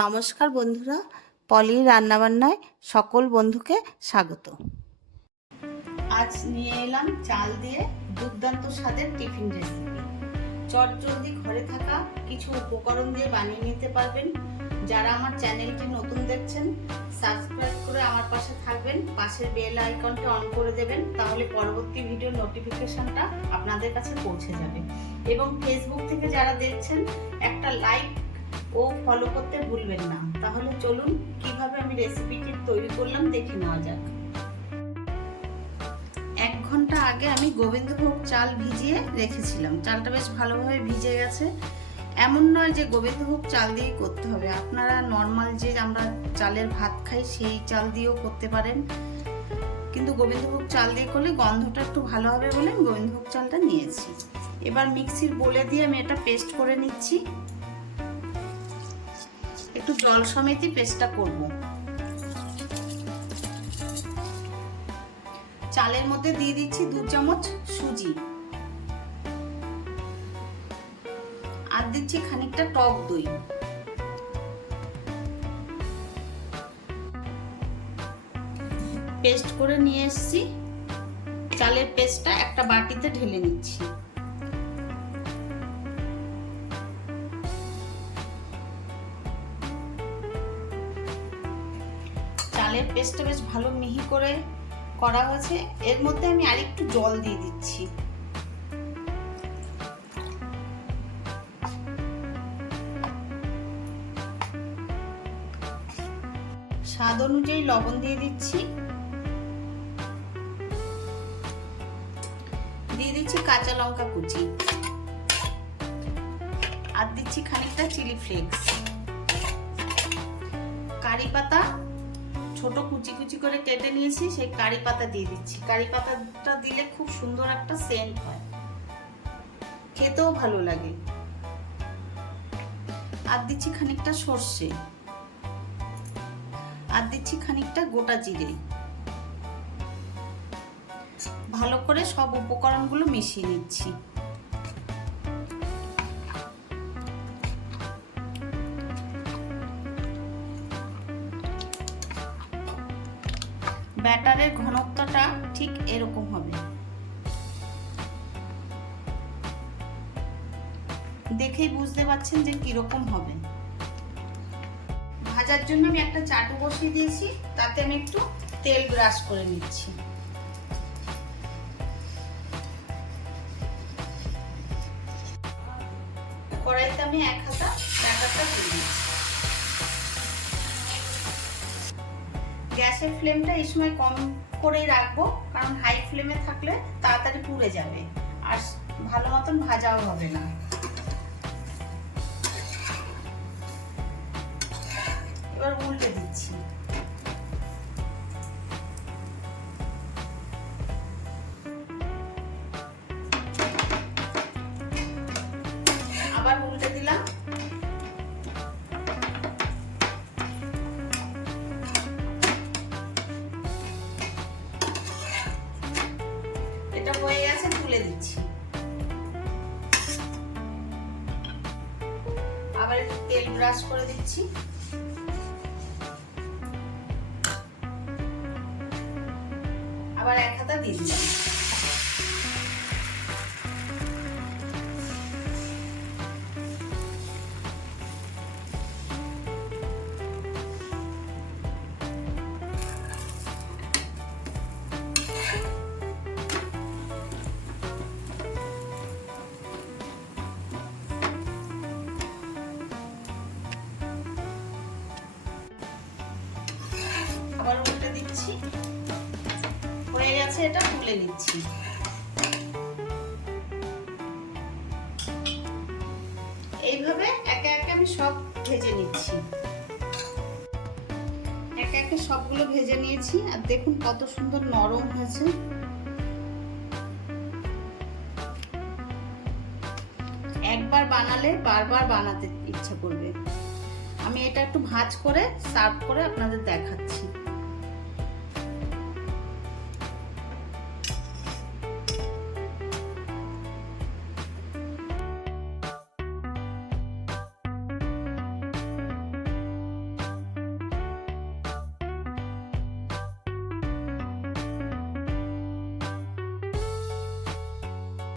নমস্কার বন্ধুরা পলি রান্নাবান্নায় সকল বন্ধুকে স্বাগত। আজ নিয়ে এলাম চাল দিয়ে দুর্দান্ত স্বাদের টিফিন রেসিপি চটজলদি ঘরে থাকা কিছু উপকরণ দিয়ে বানিয়ে নিতে পারবেন। যারা আমার চ্যানেলটি নতুন দেখছেন সাবস্ক্রাইব করে আমার পাশে থাকবেন, পাশের বেল আইকনটা অন করে দেবেন, তাহলে পরবর্তী ভিডিও নোটিফিকেশনটা আপনাদের কাছে পৌঁছে যাবে। এবং ফেসবুক থেকে যারা দেখছেন, একটা লাইক ও ফলো করতে ভুলবেন না। তাহলে চলুন, কীভাবে আমি রেসিপিটি তৈরি করলাম দেখে নেওয়া যাক। এক ঘণ্টা আগে আমি গোবিন্দভোগ চাল ভিজিয়ে রেখেছিলাম। চালটা বেশ ভালোভাবে ভিজে গেছে। এমন নয় যে গোবিন্দভোগ চাল দিয়েই করতে হবে। আপনারা নর্মাল যে আমরা চালের ভাত খাই, সেই চাল দিয়েও করতে পারেন। কিন্তু গোবিন্দভোগ চাল দিয়ে করলে গন্ধটা একটু ভালো হবে বলে আমি গোবিন্দভোগ চালটা নিয়েছি। এবার মিক্সির বলে দিয়ে আমি এটা পেস্ট করে নিচ্ছি। একটু জল সমেতই পেস্টটা করব। চালের মধ্যে দিয়ে দিচ্ছি দু চামচ সুজি। আর দিচ্ছি খানিকটা টক দই। পেস্ট করে নিয়ে এসছি। চালের পেস্টটা একটা বাটিতে ঢেলে নিচ্ছি। চালের পেস্টটা বেশ ভালো মিহি করে করা হয়েছে। এর মধ্যে আমি আরেকটু জল দিয়ে দিচ্ছি। স্বাদ অনুযায়ী লবণ দিয়ে দিচ্ছি। দিয়ে দিচ্ছি কাঁচা লঙ্কা কুচি। আর দিচ্ছি খানিকটা চিলি ফ্লেক্স কারি পাতা ছোট কুচি কুচি করে কেটে নিয়েছি, সেই কারি পাতা দিয়ে দিচ্ছি। কারি পাতাটা দিলে খুব সুন্দর একটা সেন্ট হয়। খেতেও ভালো লাগে। আর দিচ্ছি খানিকটা সর্ষে। আর দিচ্ছি খানিকটা গোটা জিরে। ভালো করে সব উপকরণগুলো মিশিয়ে নিচ্ছি। ব্যাটারের ঘনত্বটা ঠিক এরকম হবে। দেখেই বুঝতে পারছেন যে কীরকম হবে। ভাজার জন্য আমি একটা চাটু বসিয়ে দিয়েছি, তাতে আমি একটু তেল ব্রাশ করে নিচ্ছি। কড়াইতে আমি এক হাতা ব্যাটারটা দিয়ে দিচ্ছি গ্যাসের ফ্লেমটা এই সময় কম করেই রাখব, কারণ হাই ফ্লেমে থাকলে তাড়াতাড়ি পুড়ে যাবে। আর ভালো মতন ভাজাও হবে না। এবার উল্টে দিচ্ছি। আবার তেল ব্রাশ করে দিচ্ছি। আবার এক হাতা দিলাম। দিচ্ছি। হয়ে গেছে এটা, তুলে নিচ্ছি। এইভাবে একে একে আমি সব ভেজে নিচ্ছি। একে একে সবগুলো ভেজে নিয়েছি, আর দেখুন কত সুন্দর নরম হয়েছে। একবার বানালে বারবার বানাতে ইচ্ছা করবে। আমি এটা একটু ভাজ করে, সার্ভ করে আপনাদের দেখাচ্ছি।